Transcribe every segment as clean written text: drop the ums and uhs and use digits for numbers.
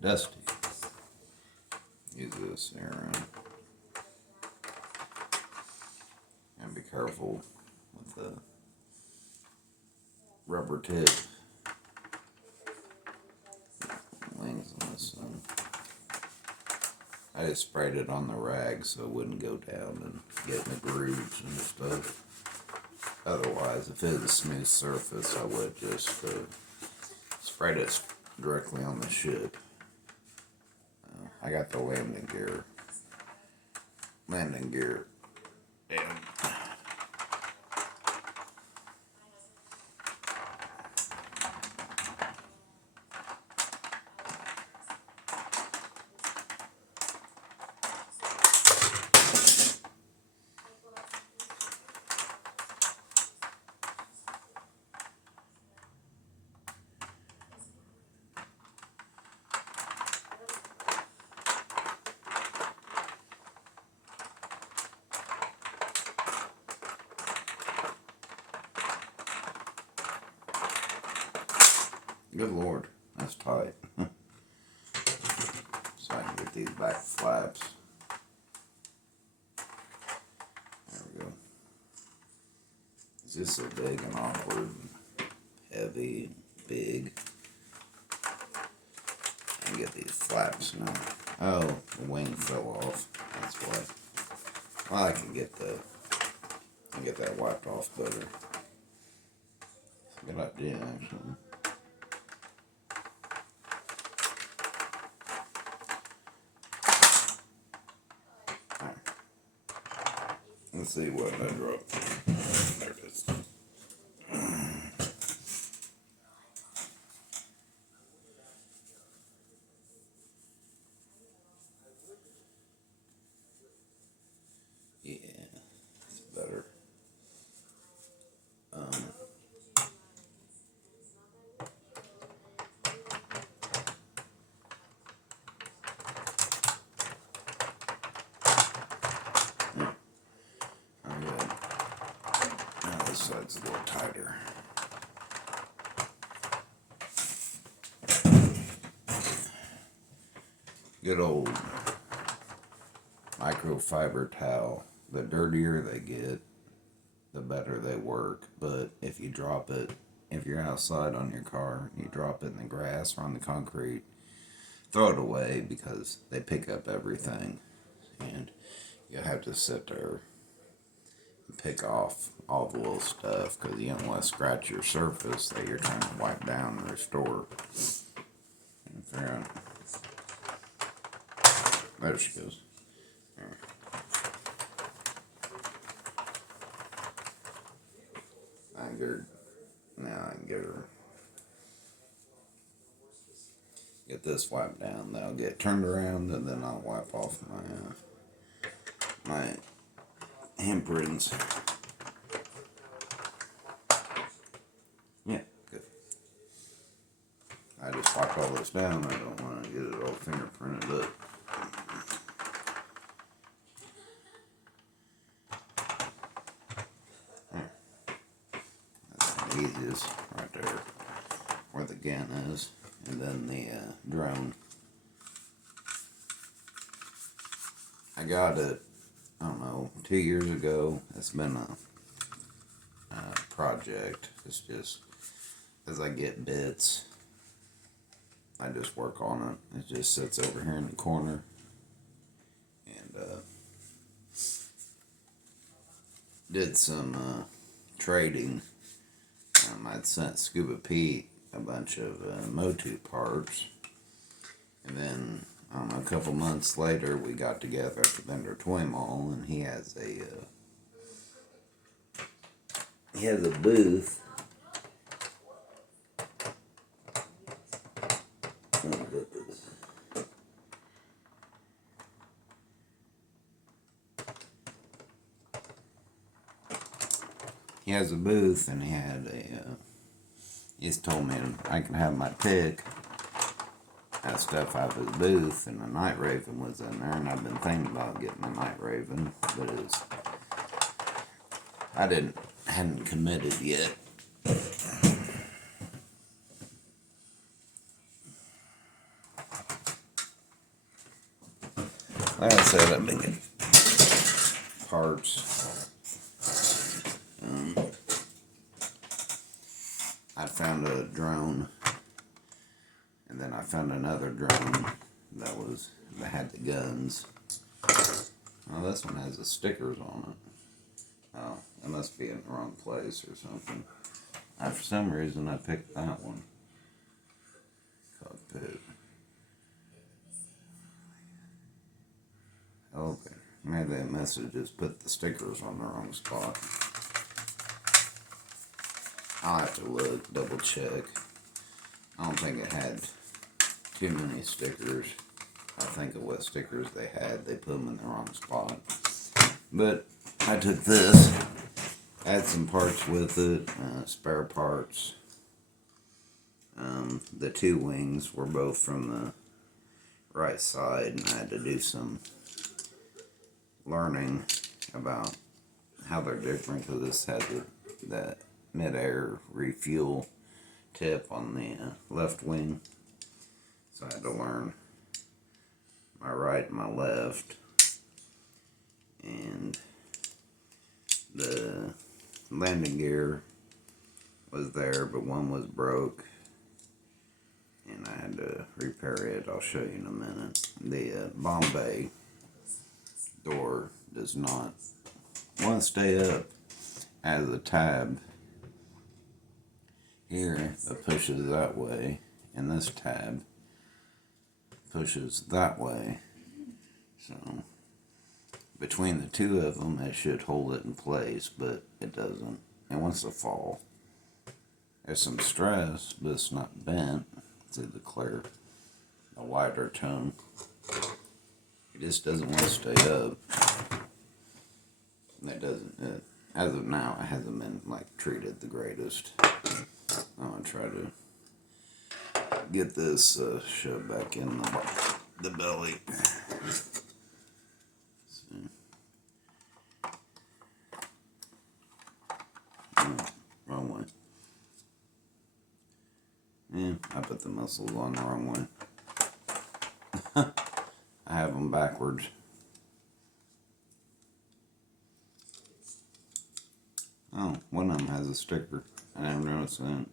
dusty. Use this here and be careful with the rubber tip wings on this thing. I just sprayed it on the rag so it wouldn't go down and get in the grooves and stuff. Otherwise, if it was a smooth surface, I would just sprayed it directly on the ship. I got the landing gear down. Good Lord, that's tight. So I can get these back flaps. There we go. It's just so big and awkward, heavy, big. And get these flaps now. Oh, the wing fell off. That's why. Well, I can get that wiped off better. Good idea, actually. Let's see what I dropped. There it is. Yeah, it's better. This side's a little tighter. Good old microfiber towel. The dirtier they get, the better they work. But if you drop it, if you're outside on your car, you drop it in the grass or on the concrete, throw it away because they pick up everything. And you have to sit there pick off all the little stuff because you don't want to scratch your surface that you're trying to wipe down and restore. There she goes. Now I can get this wiped down. Then I'll get turned around and then I'll wipe off my handprints. Yeah, good. I just wiped all this down. I don't want to get it all fingerprinted up. That's the easiest right there, where the gun is, and then the drone. I got it, I don't know, 2 years ago. It's been a project. It's just, as I get bits, I just work on it. It just sits over here in the corner. And did some trading. I'd sent Scuba Pete a bunch of Motu parts. And then a couple months later, we got together at the Vendor Toy Mall, and he has a booth. He has a booth, and he had he's told me I can have my pick. That stuff out of his booth, and the Night Raven was in there, and I've been thinking about getting a Night Raven, but hadn't committed yet. like I said, I've been getting parts. I found a drone, and then I found another drone that had the guns. Oh, this one has the stickers on it. Oh, it must be in the wrong place or something. For some reason, I picked that one. Cockpit. Okay, maybe that message just put the stickers on the wrong spot. I'll have to look, double check. I don't think it had too many stickers. I think of what stickers they had, they put them in the wrong spot. But I took this, had some parts with it, spare parts. The two wings were both from the right side, and I had to do some learning about how they're different, because this had that mid-air refuel tip on the left wing, so I had to learn my right and my left. And the landing gear was there, but one was broke, and I had to repair it. I'll show you in a minute. The Bombay door does not want to stay up. As a tab here that pushes that way, and this tab pushes that way. So between the two of them, it should hold it in place, but it doesn't. It wants to fall. There's some stress, but it's not bent. See the clear, a wider tone. It just doesn't want to stay up. It doesn't. As of now, it hasn't been treated the greatest. I'm gonna try to get this shoved back in the belly. Wrong way. Yeah, I put the muscles on the wrong way. I have them backwards. Oh, one of them has a sticker. I didn't notice that.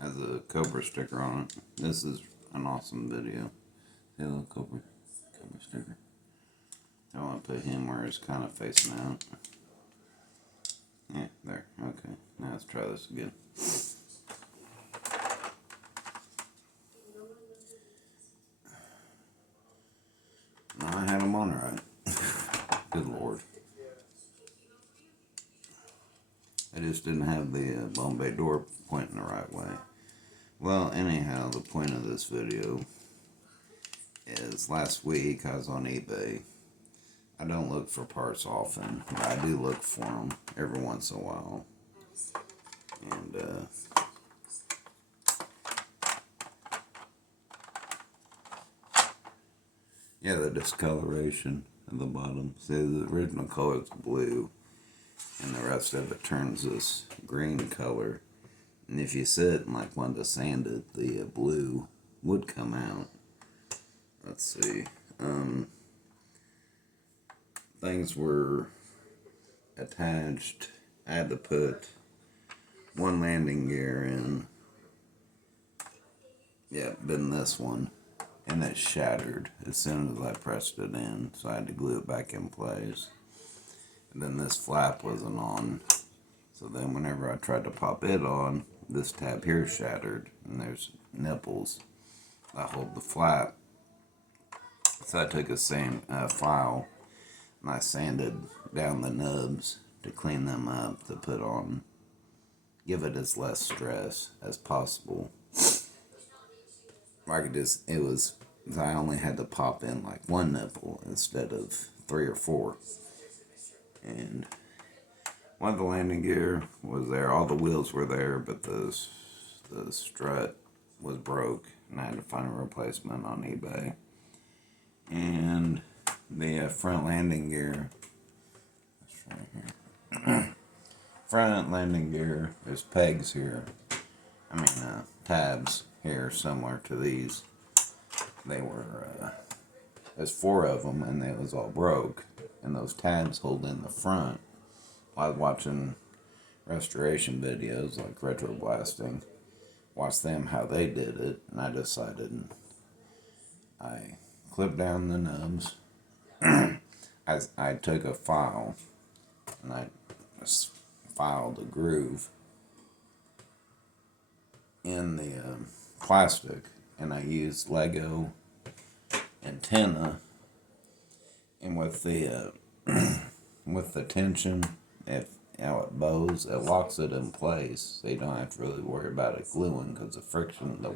Has a cobra sticker on it. This is an awesome video. See a little cobra sticker. I want to put him where it's kind of facing out. Yeah, there. Okay. Now let's try this again. No, I had them on right. Good Lord. I just didn't have the Bombay door pointing the right way. Well, anyhow, the point of this video is last week I was on eBay. I don't look for parts often, but I do look for them every once in a while. And yeah, the discoloration at the bottom. See, the original color is blue, and the rest of it turns this green color. And if you sit and wanted to sand it, the blue would come out. Let's see. Things were attached. I had to put one landing gear in. Yep, been this one. And it shattered as soon as I pressed it in, so I had to glue it back in place. And then this flap wasn't on, so then whenever I tried to pop it on, this tab here shattered, and there's nipples that hold the flap. So I took a file and I sanded down the nubs to clean them up, to put on, give it as less stress as possible. I only had to pop in one nipple instead of 3 or 4. And one of the landing gear was there, all the wheels were there, but the strut was broke, and I had to find a replacement on eBay. And the front landing gear, that's right here. Front landing gear, there's pegs here. Tabs here similar to these. they were, there's 4 of them, and they was all broke. And those tabs hold in the front. I was watching restoration videos like retro blasting, watched them how they did it, and I decided I clipped down the nubs. I took a file and I filed a groove in the plastic, and I used Lego antenna, and with the with the tension, if how it bows, it locks it in place, so you don't have to really worry about it gluing, because the friction,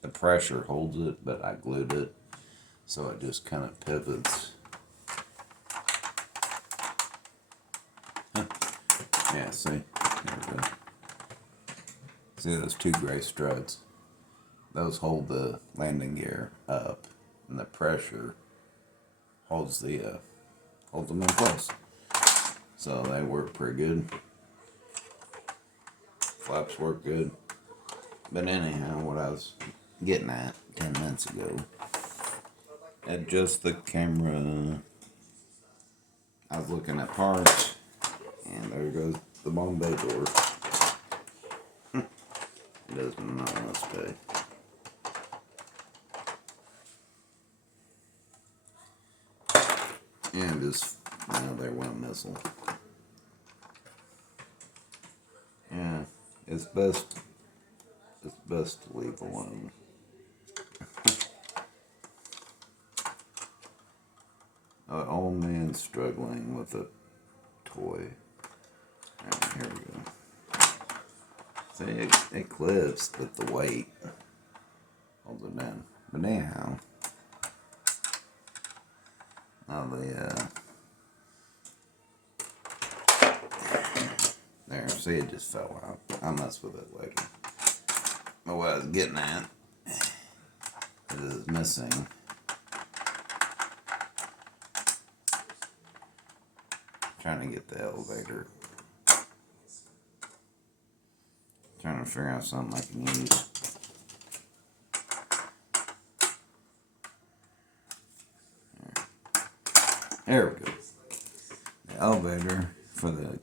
the pressure holds it, but I glued it, so it just kind of pivots. Yeah, see? There we go. See those 2 gray struts? Those hold the landing gear up, and the pressure holds them in place. So they work pretty good. Flaps work good. But anyhow, what I was getting at 10 minutes ago, adjust the camera. I was looking at parts, and there goes the Bombay door. It does not want to stay. And just another one missile. Yeah, it's best to leave alone. An old man struggling with a toy. Alright, here we go. See, it clips, but the weight holds it down. But anyhow, now there, see, it just fell out. I'll mess with it later. But what I was getting at is missing. Trying to get the elevator. Trying to figure out something I can use. There we go. The elevator for the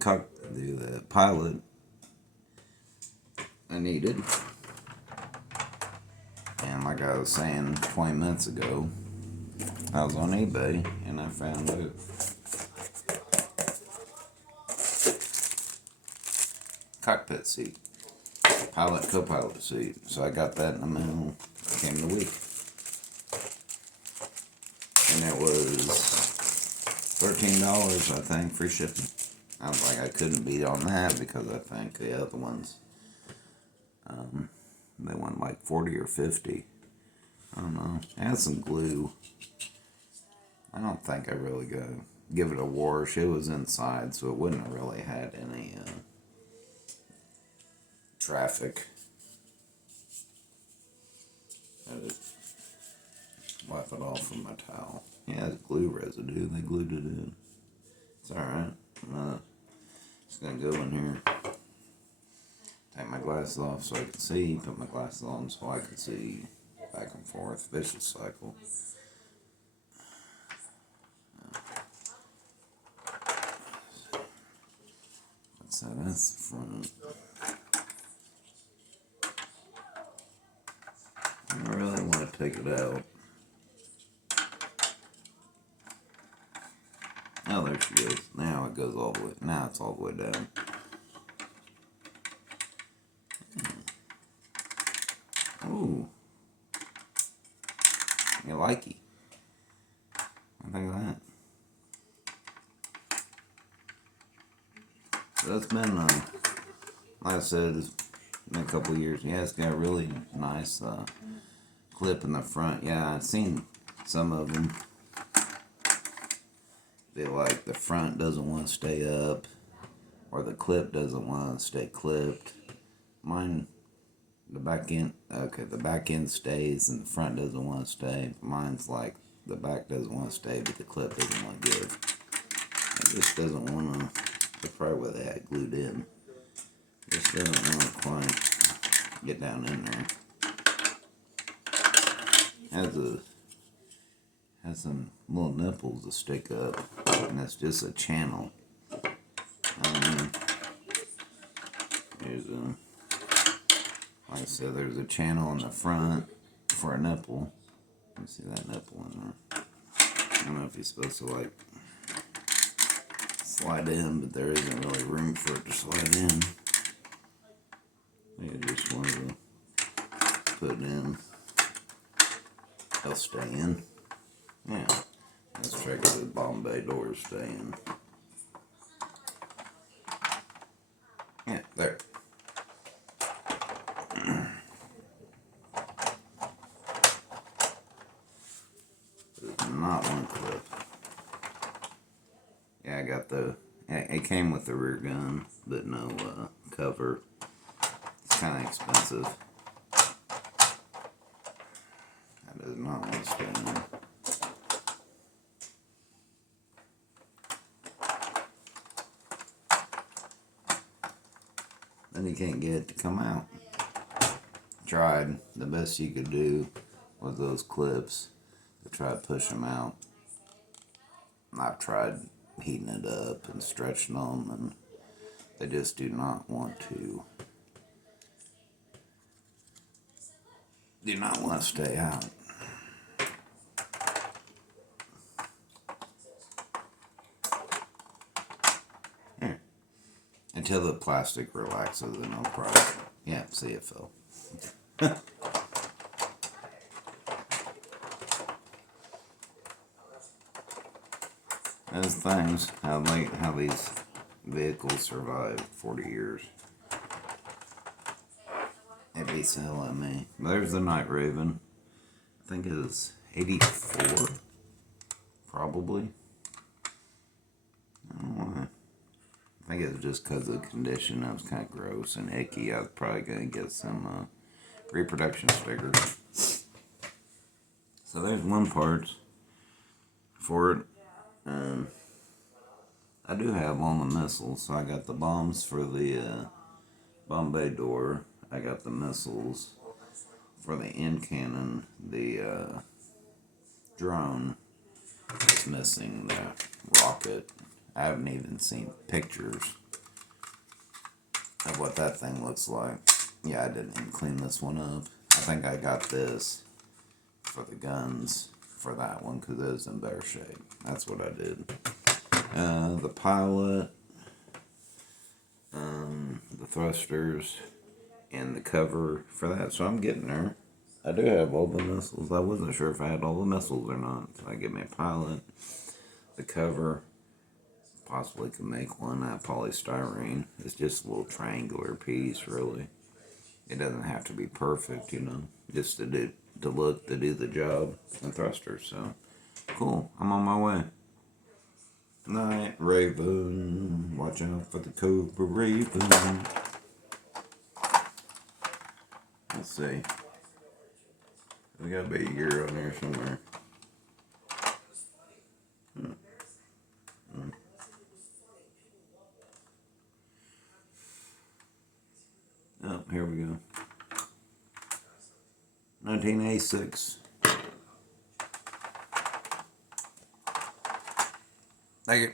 pilot I needed. And like I was saying 20 minutes ago, I was on eBay and I found it. Cockpit seat. Pilot, co-pilot seat. So I got that in the mail. It came the week. And it was $13, I think, free shipping. I was like, I couldn't beat on that, because I think the other ones, they went like 40 or 50. I don't know. It had some glue. I don't think I really give it a wash. It was inside, so it wouldn't have really had any traffic. I just wipe it off with my towel. Yeah, it's glue residue. They glued it in. It's alright. I'm just gonna go in here, take my glasses off so I can see, put my glasses on so I can see, back and forth, vicious cycle. So that's the front. I really want to take it out. Oh, there she goes. Now it goes all the way. Now it's all the way down. Ooh. You likey. I think of that. So that's been, like I said, it's been a couple of years. Yeah, it's got a really nice clip in the front. Yeah, I've seen some of them. They like the front doesn't want to stay up, or the clip doesn't want to stay clipped. Mine, the back end, okay, the back end stays and the front doesn't want to stay. Mine's like the back doesn't want to stay, but the clip doesn't want to give. It just doesn't want to. That's probably where they had glued in. Just doesn't want to quite get down in there. Has a has some little nipples that stick up, and that's just a channel. Here's a, like I said, there's a channel in the front for a nipple. You can see that nipple in there. I don't know if you're supposed to like slide in, but there isn't really room for it to slide in. You just want to put it in. They'll stay in. Yeah. Let's check if the Bombay doors stay in. Yeah, there. There's not one clip. Yeah, I got the. It came with the rear gun, but no cover. It's kind of expensive. That does not want to stay in. Then you can't get it to come out. Tried. The best you could do with those clips to try to push them out. I've tried heating it up and stretching them, and they just do not want to. Do not want to stay out. Here. Until the plastic relaxes, and no problem. Yeah, see, it fell. Those things, how these vehicles survive 40 years. It beats the hell out of me. There's the Night Raven. I think it was 84, probably. I don't know why. I think it was just because of the condition. That was kind of gross and icky. I was probably going to get some reproduction stickers. So there's one part for it. I do have all the missiles. So I got the bombs for the Bombay door. I got the missiles for the end cannon. The drone is missing the rocket. I haven't even seen pictures of what that thing looks like. Yeah, I didn't even clean this one up. I think I got this for the guns for that one because it was in better shape. That's what I did. The pilot, the thrusters, and the cover for that. So I'm getting there. I do have all the missiles. I wasn't sure if I had all the missiles or not. So I get my pilot, the cover. Possibly could make one out of polystyrene. It's just a little triangular piece, really. It doesn't have to be perfect, you know. Just to do the job. And thrusters. So cool. I'm on my way. Night Raven, watch out for the cobra raven. Let's see. There's gotta be a year on there somewhere. Oh, here we go. 1986. Thank you.